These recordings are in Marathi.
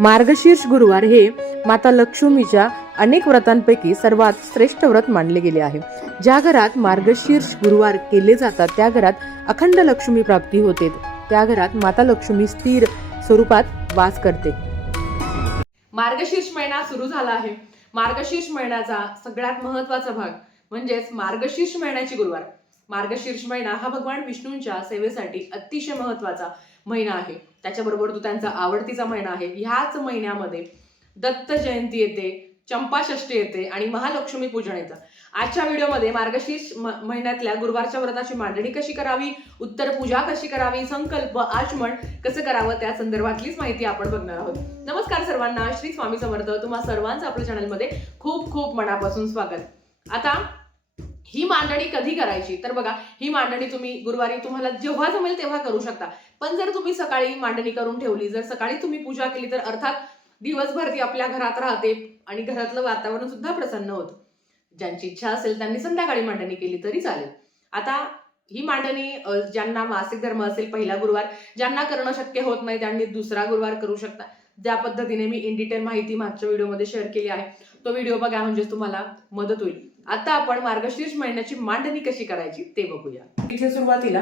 मार्गशीर्ष गुरुवार हे माता लक्ष्मीच्या अनेक व्रतांपैकी सर्वात श्रेष्ठ व्रत मानले गेले आहे. ज्या घरात मार्गशीर्ष गुरुवार केले जातात त्या घरात अखंड लक्ष्मी प्राप्ती होते. त्या घरात माता लक्ष्मी स्थिर स्वरूपात वास करते. मार्गशीर्ष महिना सुरू झाला आहे. मार्गशीर्ष महिन्याचा सगळ्यात महत्त्वाचा भाग म्हणजेच मार्गशीर्ष महिन्याची गुरुवार. मार्गशीर्ष महिना हा भगवान विष्णूंच्या सेवेसाठी अतिशय महत्त्वाचा महिना आहे. त्याच्याबरोबर तो त्यांचा आवडतीचा महिना आहे ह्याच महिन्यामध्ये दत्त जयंती येते चंपाषष्ठी येते आणि महालक्ष्मी पूजन येतं. आजच्या व्हिडिओमध्ये मार्गशीर्ष महिन्यातल्या गुरुवारच्या व्रताची मांडणी कशी करावी उत्तर पूजा कशी करावी संकल्प आचमन कसं करावं त्या संदर्भातलीच माहिती आपण बघणार आहोत. नमस्कार सर्वांना श्री स्वामी समर्थ. तुम्हा सर्वांचं आपल्या चॅनलमध्ये खूप खूप मनापासून स्वागत. आता ही मांडणी कधी करायची? तर बघा ही मांडणी तुम्ही गुरुवारी तुम्हाला जेव्हा जमेल तेव्हा करू शकता. पण जर तुम्ही सकाळी मांडणी करून ठेवली जर सकाळी तुम्ही पूजा केली तर अर्थात दिवसभर ती आपल्या घरात राहते आणि घरातलं वातावरण सुद्धा प्रसन्न होतं. ज्यांची इच्छा असेल त्यांनी संध्याकाळी मांडणी केली तरी चालेल. आता ही मांडणी ज्यांना मासिक धर्म असेल पहिला गुरुवार ज्यांना करणं शक्य होत नाही त्यांनी दुसरा गुरुवार करू शकता. ज्या पद्धतीने मी इन डिटेल माहिती मागच्या व्हिडिओमध्ये शेअर केली आहे तो व्हिडिओ बघा म्हणजे तुम्हाला मदत होईल. आता आपण मार्गशीर्ष महिन्याची मांडणी कशी करायची ते बघूया. इथे सुरुवातीला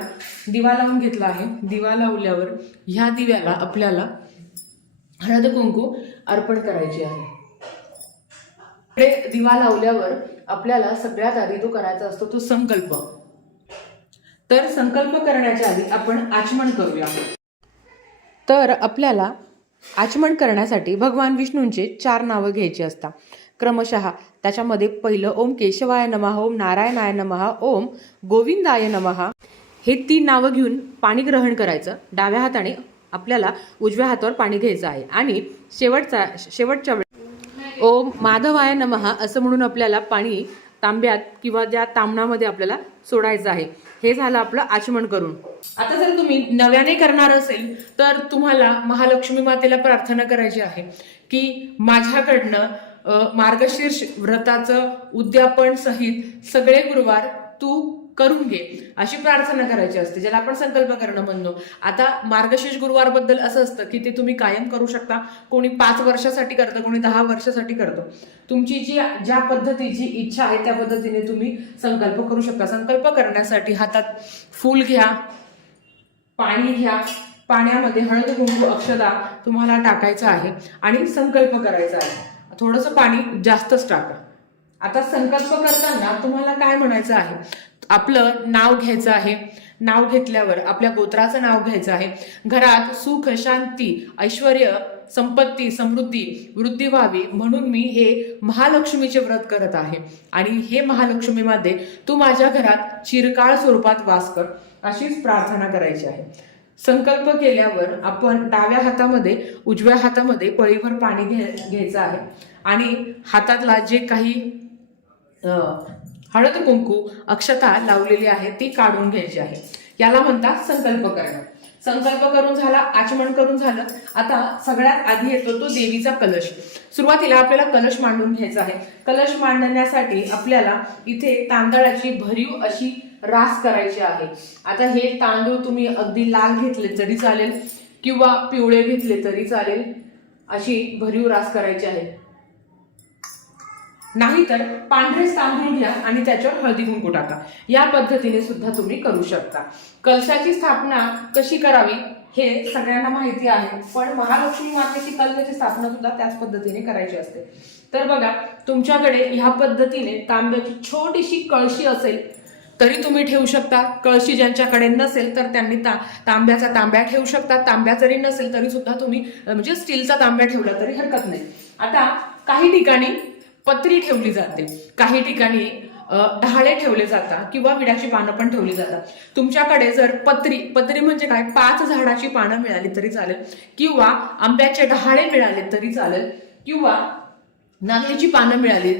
दिवा लावून घेतला आहे. दिवा लावल्यावर ह्या दिव्याला आपल्याला हळद कुंकू अर्पण करायची आहे. इकडे दिवा लावल्यावर आपल्याला सगळ्यात आधी तो करायचा असतो तो संकल्प. तर संकल्प करण्याच्या आधी आपण आचमन करूया. तर आपल्याला आचमन करण्यासाठी भगवान विष्णूंचे चार नावं घ्यायची असतात. क्रमशः. त्याच्यामध्ये पहिलं ओम केशवाय नमः ओम नारायणाय नमः ओम गोविंदाय नमः. हे तीन नावं घेऊन पाणी ग्रहण करायचं. डाव्या हाताने आपल्याला उजव्या हातावर पाणी घ्यायचं आहे. आणि शेवटचा शेवटच्या वेळ ओम माधवाय नमः असं म्हणून आपल्याला पाणी तांब्यात किंवा ज्या तांबणामध्ये आपल्याला सोडायचं आहे. हे झालं आपलं आचमन करून. आता जर तुम्ही नव्याने करणार असेल तर तुम्हाला महालक्ष्मी मातेला प्रार्थना करायची आहे की माझ्याकडनं मार्गशीर्ष व्रताचं उद्यापन सहित सगळे गुरुवार तू करून घे. अशी प्रार्थना करायची असते ज्याला आपण संकल्प करणं म्हणतो. आता मार्गशीर्ष गुरुवारबद्दल असं असतं की ते तुम्ही कायम करू शकता. कोणी पाच वर्षासाठी करतं कोणी दहा वर्षासाठी करतं. तुमची जी ज्या पद्धतीची इच्छा आहे त्या पद्धतीने तुम्ही संकल्प करू शकता. संकल्प करण्यासाठी हातात फूल घ्या पाणी घ्या. पाण्यामध्ये हळद कुंकू अक्षदा तुम्हाला टाकायचं आहे आणि संकल्प करायचा आहे. थोडंसं पाणी जास्तच टाका. आता संकल्प करताना तुम्हाला काय म्हणायचं आहे? आपलं नाव घ्यायचं आहे. नाव घेतल्यावर आपल्या गोत्राचं नाव घ्यायचं आहे. घरात सुख शांती ऐश्वर संपत्ती समृद्धी वृद्धी व्हावी म्हणून मी हे महालक्ष्मीचे व्रत करत आहे. आणि हे महालक्ष्मीमध्ये तू माझ्या घरात चिरकाळ स्वरूपात वास कर. अशीच प्रार्थना करायची आहे. संकल्प केल्यावर आपण डाव्या हातामध्ये उजव्या हातामध्ये पळीभर पाणी घे घ्यायचं आहे. आणि हातातला जे काही हळद कुंकू अक्षता लावलेली आहे ती काढून घ्यायची आहे. याला म्हणतात संकल्प करणं. संकल्प करून झाला आचमन करून झालं. आता सगळ्यात आधी येतो तो देवीचा कलश. सुरुवातीला आपल्याला कलश मांडून घ्यायचा आहे. कलश मांडण्यासाठी आपल्याला इथे तांदळाची भरीव अशी रास करायची आहे. आता हे तांदूळ तुम्ही अगदी लाल घेतले तरी चालेल किंवा पिवळे घेतले तरी चालेल. अशी भरीव रास करायची आहे. नाहीतर पांढरेच तांदूळ घ्या आणि त्याच्यावर हळदी कुंकू टाका. या पद्धतीने सुद्धा तुम्ही करू शकता. कलशाची स्थापना कशी करावी हे सगळ्यांना माहिती आहे. पण महालक्ष्मी मातेची कलशाची स्थापना सुद्धा त्याच पद्धतीने करायची असते. तर बघा तुमच्याकडे ह्या पद्धतीने तांब्याची छोटीशी कळशी असेल तरी तुम्ही ठेवू शकता. कळशी ज्यांच्याकडे नसेल तर त्यांनी ता तांब्याचा तांब्या ठेवू शकता. तांब्या जरी नसेल तरी सुद्धा तुम्ही म्हणजे स्टीलचा तांब्या ठेवला तरी हरकत नाही. आता काही ठिकाणी पत्री ठेवली जाते. काही ठिकाणी डहाळे ढाळे ठेवले जातात किंवा विड्याची पानं पण ठेवली जातात. तुमच्याकडे जर पत्री पत्री म्हणजे काय? पाच झाडाची पानं मिळाली तरी चालेल. किंवा आंब्याचे ढाळे मिळाले तरी चालेल. किंवा नारळीची पानं मिळाली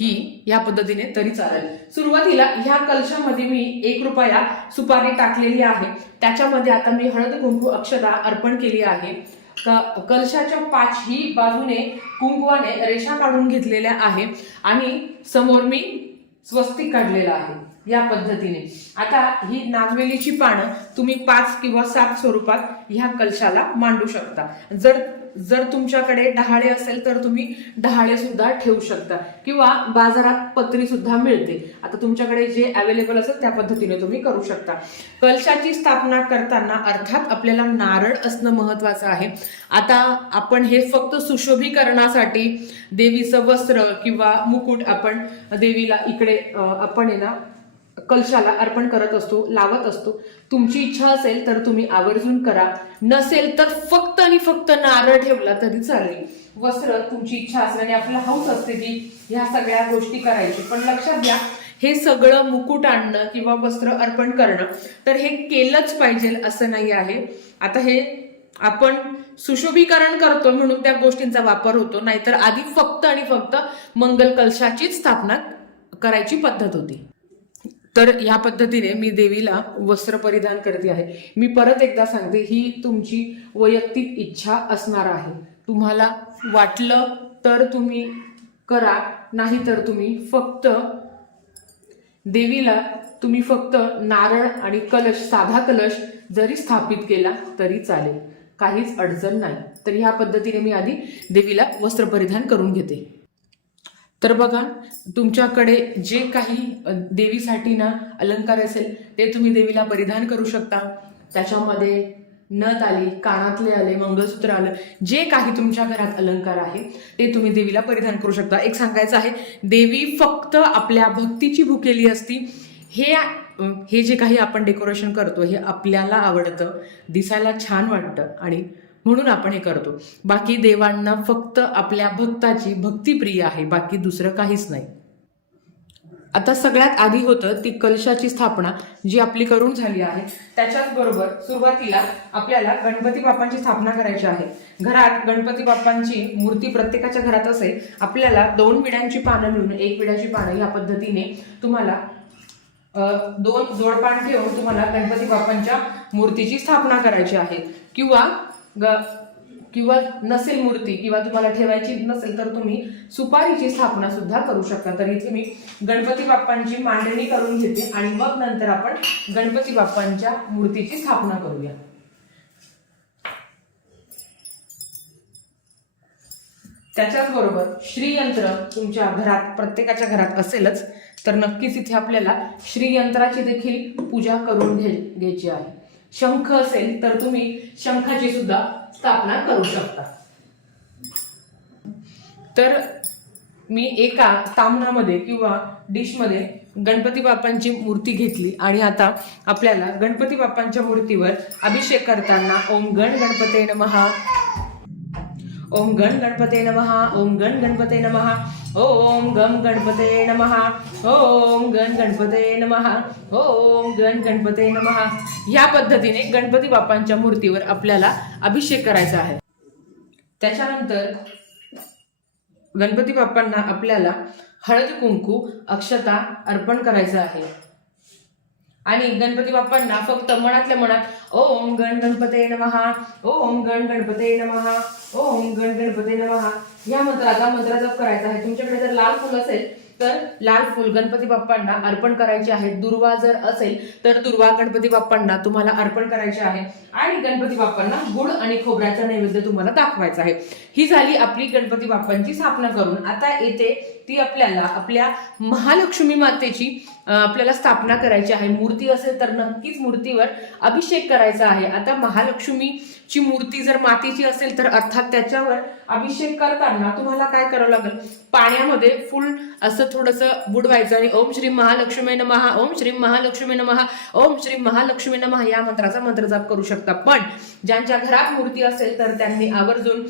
ही या पद्धतीने तरी चालेल. सुरुवातीला ह्या कलशामध्ये मी एक रुपया सुपारी टाकलेली आहे. त्याच्यामध्ये आता मी हळद कुंकू अक्षता अर्पण केली आहे. क- कलशाच्या पाचही बाजूने कुंकवाने रेषा काढून घेतलेल्या आहे आणि समोर मी स्वस्तिक काढलेलं आहे या पद्धतीने. आता ही नागवेलीची पानं तुम्ही पाच किंवा सात स्वरूपात ह्या कलशाला मांडू शकता. जर जर तुमच्याकडे डहाळे असेल तर तुम्ही डहाळे सुद्धा ठेवू शकता. किंवा बाजारात पत्री सुद्धा मिळते. आता तुमच्याकडे जे अवेलेबल असेल त्या पद्धतीने तुम्ही करू शकता. कलशाची स्थापना करताना अर्थात आपल्याला नारळ असणं महत्वाचं आहे. आता आपण हे फक्त सुशोभीकरणासाठी देवीचं वस्त्र किंवा मुकुट आपण देवीला इकडे आपण आहे ना कलशाला अर्पण करत असतो लावत असतो. तुमची इच्छा असेल तर तुम्ही आवर्जून करा. नसेल तर फक्त आणि फक्त नारळ ठेवला तरी चालेल. वस्त्र तुमची इच्छा असल्याने आपल्याला हौस असते की ह्या सगळ्या गोष्टी करायची. पण लक्षात घ्या हे सगळं मुकुट आणणं किंवा वस्त्र अर्पण करणं तर हे केलंच पाहिजे असं नाही आहे. आता हे आपण सुशोभीकरण करतो म्हणून त्या गोष्टींचा वापर होतो नाहीतर आधी फक्त आणि फक्त मंगल कलशाचीच स्थापना करायची पद्धत होती. तर या पद्धतीने मी देवीला वस्त्र परिधान करते आहे. मी परत एकदा सांगते ही तुमची वैयक्तिक इच्छा असणार आहे. तुम्हाला वाटलं तर तुम्ही करा नाही तर तुम्ही फक्त देवीला तुम्ही फक्त नारळ आणि कलश साधा कलश जरी स्थापित केला तरी चालेल. काहीच अडचण नाही. तर ह्या पद्धतीने मी आधी देवीला वस्त्र परिधान करून घेते. तर बघा तुमच्याकडे जे काही देवीसाठी ना अलंकार असेल ते तुम्ही देवीला परिधान करू शकता. त्याच्यामध्ये नथ आली कानातले आले मंगळसूत्र आलं जे काही तुमच्या घरात अलंकार आहे ते तुम्ही देवीला परिधान करू शकता. एक सांगायचं आहे देवी फक्त आपल्या भक्तीची भुकेली असती. हे हे जे काही आपण डेकोरेशन करतो हे आपल्याला आवडतं दिसायला छान वाटतं आणि म्हणून आपण हे करतो. बाकी देवांना फक्त आपल्या भक्ताची भक्तिप्रिय आहे बाकी दुसरं काहीच नाही. आता सगळ्यात आधी होतं ती कलशाची स्थापना जी आपली करून झाली आहे. त्याच्याच बरोबर सुरुवातीला आपल्याला गणपती बाप्पांची स्थापना करायची आहे. घरात गणपती बाप्पांची मूर्ती प्रत्येकाच्या घरात असेल आपल्याला दोन विड्यांची पानं मिळून एक विड्याची पानं या पद्धतीने तुम्हाला दोन जोडपान ठेवून तुम्हाला गणपती बाप्पांच्या मूर्तीची स्थापना करायची आहे. किंवा ग किंवा नसेल मूर्ती किंवा तुम्हाला ठेवायची नसेल तर तुम्ही सुपारीची स्थापना सुद्धा करू शकता. तर इथे मी गणपती बाप्पांची मांडणी करून घेते आणि मग नंतर आपण गणपती बाप्पांच्या मूर्तीची स्थापना करूया. त्याच्याच बरोबर श्रीयंत्र तुमच्या घरात प्रत्येकाच्या घरात असेलच तर नक्कीच इथे आपल्याला श्रीयंत्राची देखील पूजा करून घे घ्यायची आहे. शंख असेल तर तुम्ही शंखाची सुद्धा स्थापना करू शकता. तर मी एका तामणामध्ये किंवा डिशमध्ये गणपती बाप्पांची मूर्ती घेतली आणि आता आपल्याला गणपती बाप्पांच्या मूर्तीवर अभिषेक करताना ओम गण गणपते नमहा ओम गण गणपते नमहा ओम गण गणपते नमहा ओम गम गणपते नमहा ओम गण गणपते नमहा ओम गण गणपते नमहा ह्या पद्धतीने गणपती बाप्पांच्या मूर्तीवर आपल्याला अभिषेक करायचा आहे. त्याच्यानंतर गणपती बाप्पांना आपल्याला हळद कुंकू अक्षता अर्पण करायचं आहे. आणि गणपती बाप्पांना फक्त मनातल्या मनात ओम गण गणपते नमहा ओम गण गणपते नमहा ओम गण गणपते नमहा या मंत्राचा मंत्र जप करायचा आहे. तुमच्याकडे जर लाल फुल असेल तर लाल फुल गणपती बाप्पांना अर्पण करायचे आहे. दुर्वा जर असेल तर दुर्वा गणपती बाप्पांना तुम्हाला अर्पण करायचे आहे. आणि गणपती बाप्पांना गुड आणि खोबऱ्याचा नैवेद्य तुम्हाला दाखवायचा आहे. ही झाली आपली गणपती बाप्पांची स्थापना करून. आता येते ती आपल्याला आपल्या महालक्ष्मी मातेची आपल्याला स्थापना करायची आहे. मूर्ती असेल तर नक्कीच मूर्तीवर अभिषेक करायचा आहे. आता महालक्ष्मीची मूर्ती जर मातीची असेल तर अर्थात त्याच्यावर अभिषेक करताना तुम्हाला काय करावं लागेल? पाण्यामध्ये फुल असं थोडंसं बुडवायचं आणि ओम श्री महालक्ष्मी नमहा ओम श्री महालक्ष्मी नमहा ओम श्री महालक्ष्मी नमहा या मंत्राचा मंत्र जाप करू शकता. पण ज्यांच्या घरात मूर्ती असेल तर त्यांनी आवर्जून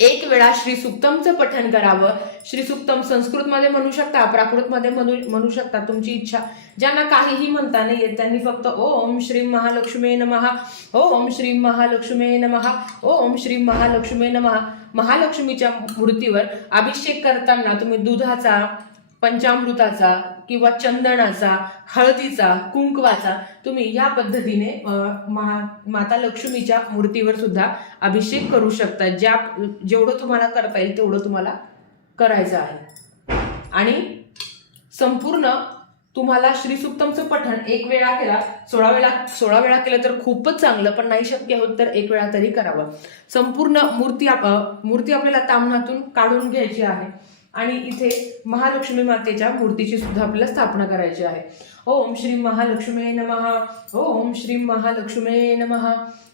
एक वेळा श्री सुक्तमचं पठण करावं. श्री सुक्तम संस्कृतमध्ये म्हणू शकता प्राकृतमध्ये म्हणू म्हणू शकता तुमची इच्छा. ज्यांना काहीही म्हणता नाही येत त्यांनी फक्त ओम श्री महालक्ष्मी नमहा ओम श्री महालक्ष्मी नमहा ओम श्री महालक्ष्मी नमहा महालक्ष्मीच्या मूर्तीवर अभिषेक करताना तुम्ही दुधाचा पंचामृताचा किंवा चंदनाचा हळदीचा कुंकवाचा तुम्ही या पद्धतीने मा महा माता लक्ष्मीच्या मूर्तीवर सुद्धा अभिषेक करू शकता. ज्या जेवढं तुम्हाला करता येईल तेवढं तुम्हाला करायचं आहे. आणि संपूर्ण तुम्हाला श्रीसुक्तमचं पठण एक वेळा केला सोळा वेळा सोळा वेळा केलं तर खूपच चांगलं पण नाही शक्य होत तर एक वेळा तरी करावं. संपूर्ण मूर्ती आप मूर्ती आपल्याला तामणातून काढून घ्यायची आहे. आणि इथे महालक्ष्मी मातेच्या मूर्तीची सुद्धा आपल्याला स्थापना करायची आहे. ओम श्री महालक्ष्मी नमः. ओम श्री महालक्ष्मी नमः.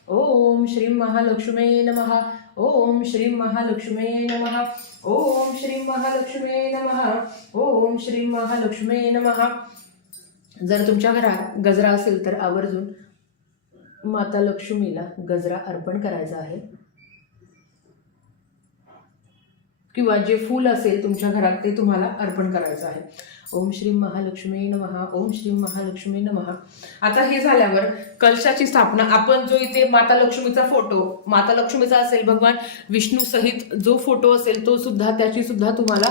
ओम श्री महालक्ष्मी नमः. ओम श्री महालक्ष्मी नमः. ओम श्री महालक्ष्मी नमः. ओम श्री महालक्ष्मी नमः. जर तुमच्या घरात गजरा असेल तर आवर्जून माता लक्ष्मीला गजरा अर्पण करायचा आहे. किंवा जे फूल असेल तुमच्या घरात ते तुम्हाला अर्पण करायचं आहे. ओम श्री महालक्ष्मी नमहा ओम श्री महालक्ष्मी नमहा आता हे झाल्यावर कलशाची स्थापना आपण जो इथे माता लक्ष्मीचा फोटो माता लक्ष्मीचा असेल भगवान विष्णू सहित जो फोटो असेल तो सुद्धा त्याची सुद्धा तुम्हाला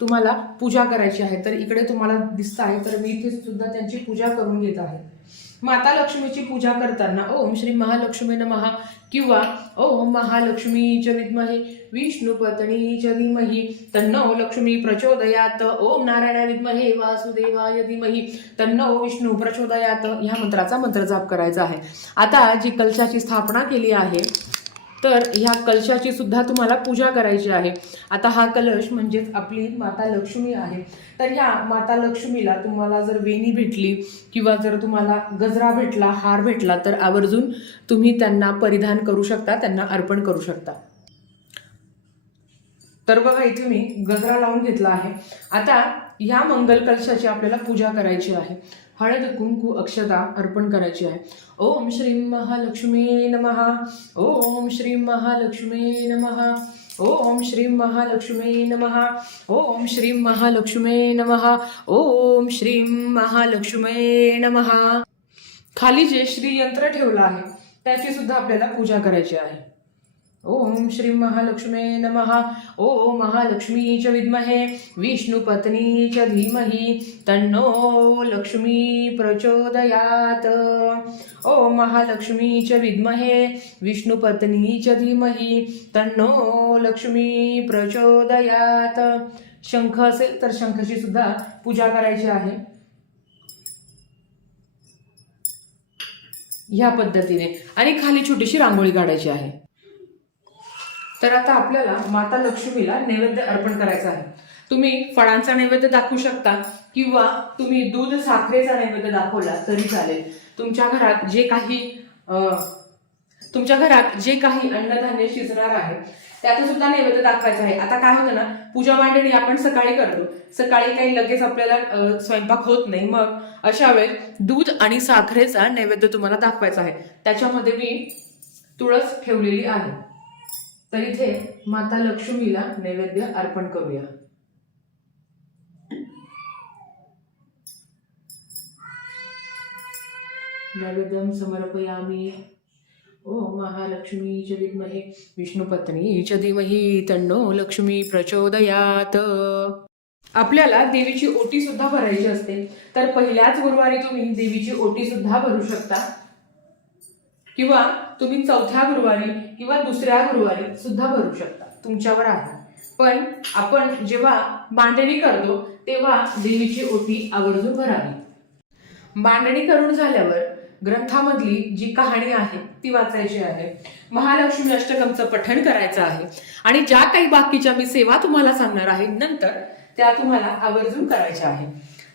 तुम्हाला पूजा करायची आहे. तर इकडे तुम्हाला दिसत आहे तर मी इथे सुद्धा त्यांची पूजा करून घेत आहे. माता लक्ष्मीची पूजा करताना ओम श्री महालक्ष्मी महा किंवा ओम महालक्ष्मी च विद्महे विष्णू पत्नी च धीमही तन्नो लक्ष्मी प्रचोदयात ओम नारायण विद्महे वासुदेवाय धीमही तन्नो विष्णू प्रचोदयात ह्या मंत्राचा मंत्र जाप करायचा आहे. आता जी कलशाची स्थापना केली आहे तर ह्या कलशाची सुद्धा तुम्हाला पूजा करायची आहे. आता हा कलश म्हणजेच आपली माता लक्ष्मी आहे. तर ह्या माता लक्ष्मीला तुम्हाला जर वेणी भेटली किंवा जर तुम्हाला गजरा भेटला हार भेटला तर आवर्जून तुम्ही त्यांना परिधान करू शकता त्यांना अर्पण करू शकता. तर बघा इथे मी गजरा लावून घेतला आहे. आता ह्या मंगल कलशाची आपल्याला पूजा करायची आहे. हळद कुंकू अक्षता अर्पण करायची आहे. ओम श्री महालक्ष्मी नमहा ओम श्री महालक्ष्मी नमहा ओम श्री महालक्ष्मी नमहा ओम श्री महालक्ष्मी नमहा ओम श्री महालक्ष्मी नमहा खाली जे श्री यंत्र ठेवलं आहे त्याची सुद्धा आपल्याला पूजा करायची आहे. ओम श्री महालक्ष्मी नमः। ओ महालक्ष्मी च विद्महे विष्णुपत्नी च धीमहि तन्नो लक्ष्मी प्रचोदयात। ओ महालक्ष्मी च विद्महे विष्णुपत्नी च धीमहि तन्नो लक्ष्मी प्रचोदयात। शंख असेल तर शंखची सुद्धा पूजा करायची आहे. ह्या पद्धतीने. आणि खाली छोटीशी रांगोळी काढायची आहे. तर आता आपल्याला माता लक्ष्मीला नैवेद्य अर्पण करायचा आहे. तुम्ही फळांचा नैवेद्य दाखवू शकता किंवा तुम्ही दूध साखरेचा नैवेद्य दाखवला तरी चालेल. तुमच्या घरात जे काही तुमच्या घरात जे काही अन्नधान्य शिजणार आहे त्याचं सुद्धा नैवेद्य दाखवायचं आहे. आता काय होतं ना पूजा मांडणी आपण सकाळी करतो. सकाळी काही लगेच आपल्याला स्वयंपाक होत नाही. मग अशा वेळेस दूध आणि साखरेचा नैवेद्य तुम्हाला दाखवायचा आहे. त्याच्यामध्ये मी तुळस ठेवलेली आहे. तर इथे माता लक्ष्मीला नैवेद्य अर्पण करूया. नैवेद्यम समर्पयामी. ओ महालक्ष्मी च विद्महे विष्णुपत्नी च धीमही तन्नो लक्ष्मी प्रचोदयात. आपल्याला देवीची ओटी सुद्धा भरायची असते. तर पहिल्याच गुरुवारी तुम्ही देवीची ओटी सुद्धा भरू शकता. किंवा तुम्ही चौथ्या गुरुवारी किंवा दुसऱ्या गुरुवारी सुद्धा भरू शकता. तुमच्यावर आहे. पण आपण जेव्हा मांडणी करतो तेव्हा देवीची ओटी आवर्जून भरावी. मांडणी करून झाल्यावर ग्रंथामधली जी कहाणी आहे ती वाचायची आहे. महालक्ष्मी अष्टकमचं पठण करायचं आहे. आणि ज्या काही बाकीच्या मी सेवा तुम्हाला सांगणार आहे नंतर त्या तुम्हाला आवर्जून करायच्या आहे.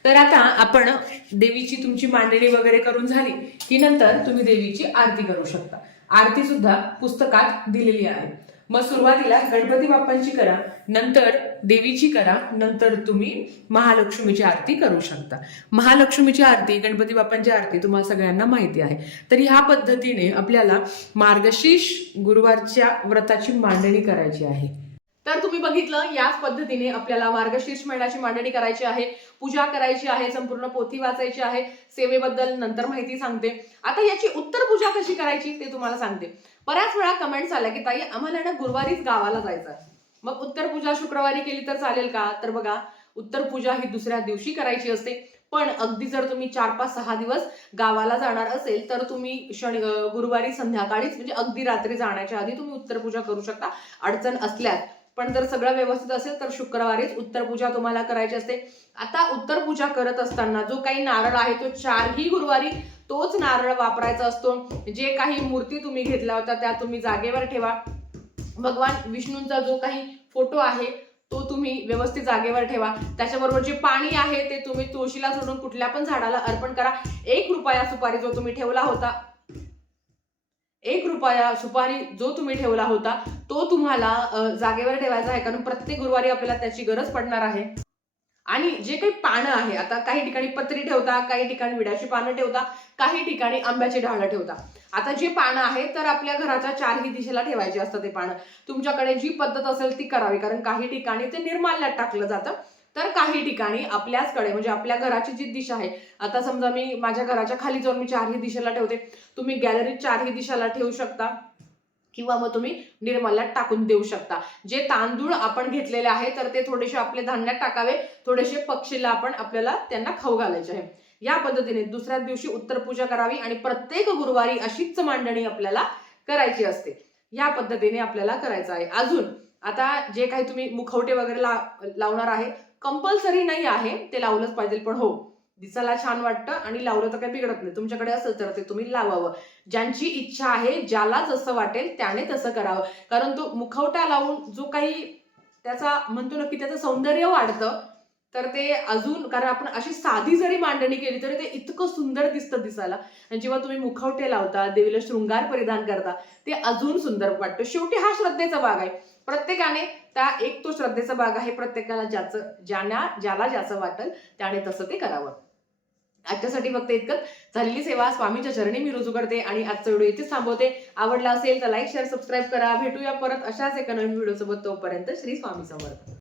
तर आता आपण देवीची तुमची मांडणी वगैरे करून झाली की नंतर तुम्ही देवीची आरती करू शकता. आरती सुद्धा पुस्तकात दिलेली आहे. मग सुरुवातीला गणपती बाप्पांची करा नंतर देवीची करा नंतर तुम्ही महालक्ष्मीची आरती करू शकता. महालक्ष्मीची आरती गणपती बाप्पांची आरती तुम्हाला सगळ्यांना माहिती आहे. तर ह्या पद्धतीने आपल्याला मार्गशीर्ष गुरुवारच्या व्रताची मांडणी करायची आहे. तर तुम्ही बघितलं याच पद्धतीने आपल्याला मार्गशीर्ष महिन्याची मांडणी करायची आहे पूजा करायची आहे संपूर्ण पोथी वाचायची आहे सेवेबद्दल नंतर माहिती सांगते. आता याची उत्तर पूजा कशी करायची ते तुम्हाला सांगते. बऱ्याच वेळा कमेंट्स आल्या की ताई आम्हाला ना गुरुवारीच गावाला जायचं आहे. मग उत्तर पूजा शुक्रवारी केली तर चालेल का? तर बघा उत्तर पूजा ही दुसऱ्या दिवशी करायची असते. पण अगदी जर तुम्ही चार पाच सहा दिवस गावाला जाणार असेल तर तुम्ही शनि गुरुवारी संध्याकाळीच म्हणजे अगदी रात्री जाण्याच्या आधी तुम्ही उत्तर पूजा करू शकता. अडचण असल्यास. पण जर सगळं व्यवस्थित असेल तर शुक्रवारीच उत्तर पूजा तुम्हाला करायची असते. आता उत्तर पूजा करत असताना जो काही नारळ आहे तो चारही गुरुवारी तोच नारळ वापरायचा असतो. जे काही मूर्ती तुम्ही घेतल्या होत्या त्या तुम्ही जागेवर ठेवा. भगवान विष्णूंचा जो काही फोटो आहे तो तुम्ही व्यवस्थित जागेवर ठेवा. त्याच्याबरोबर जे पाणी आहे ते तुम्ही तुळशीला सोडून कुठल्या पण झाडाला अर्पण करा. एक रुपया सुपारी जो तुम्ही ठेवला होता एक रुपया सुपारी जो तुम्ही ठेवला होता तो तुम्हाला जागेवर ठेवायचा आहे. कारण प्रत्येक गुरुवारी आपल्याला त्याची गरज पडणार आहे. आणि जे काही पानं आहे आता काही ठिकाणी पत्री ठेवता काही ठिकाणी विड्याची पानं ठेवता काही ठिकाणी आंब्याची ढाळं ठेवता. आता जे पानं आहे तर आपल्या घराच्या चारही दिशेला ठेवायचे असतं ते पानं. तुमच्याकडे जी पद्धत असेल ती करावी. कारण काही ठिकाणी ते निर्माल्यात टाकलं जातं. तर काही ठिकाणी आपल्याचकडे म्हणजे आपल्या घराची जी दिशा आहे आता समजा मी माझ्या घराच्या खाली जाऊन मी चारही दिशेला ठेवते तुम्ही गॅलरीत चारही दिशेला ठेवू शकता किंवा मग तुम्ही निर्मल्यात टाकून देऊ शकता. जे तांदूळ आपण घेतलेले आहे तर ते थोडेसे आपले धान्यात टाकावे थोडेसे पक्षीला आपण आपल्याला त्यांना खाऊ घालायचे आहे. या पद्धतीने दुसऱ्या दिवशी उत्तर पूजा करावी आणि प्रत्येक गुरुवारी अशीच मांडणी आपल्याला करायची असते. या पद्धतीने आपल्याला करायचं आहे. अजून आता जे काही तुम्ही मुखवटे वगैरे ला लावणार आहे कंपल्सरी नाही आहे ते लावलंच पाहिजे पण हो दिसायला छान वाटतं आणि लावलं तर काही बिघडत नाही. तुमच्याकडे असेल तर ते तुम्ही लावावं. ज्यांची इच्छा आहे ज्याला जसं वाटेल त्याने तसं करावं. कारण तो मुखवटा लावून जो काही त्याचा म्हणतो ना की त्याचं सौंदर्य वाढतं तर ते अजून कारण आपण अशी साधी जरी मांडणी केली तरी ते इतकं सुंदर दिसतं दिसायला. आणि जेव्हा तुम्ही मुखवटे लावता देवीला शृंगार परिधान करता ते अजून सुंदर वाटतं. शेवटी हा श्रद्धेचा भाग आहे. प्रत्येकाने त्या एक तो श्रद्धेचा भाग आहे प्रत्येकाला ज्याचं ज्यांना ज्याला ज्याचं वाटेल त्याने तसं ते करावं. आजच्यासाठी फक्त इतकंच. झालेली सेवा स्वामीच्या चरणी मी रुजू करते आणि आजचा व्हिडिओ इथेच थांबवते. आवडला असेल तर लाईक शेअर सबस्क्राईब करा. भेटूया परत अशाच एका नवीन व्हिडिओ सोबत तोपर्यंत श्री स्वामी समर्थ.